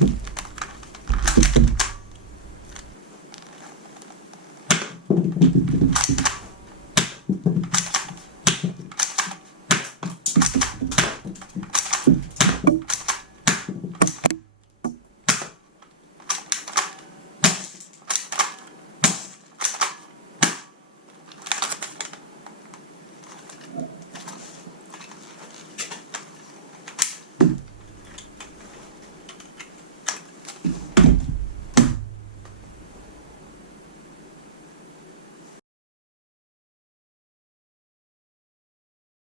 you.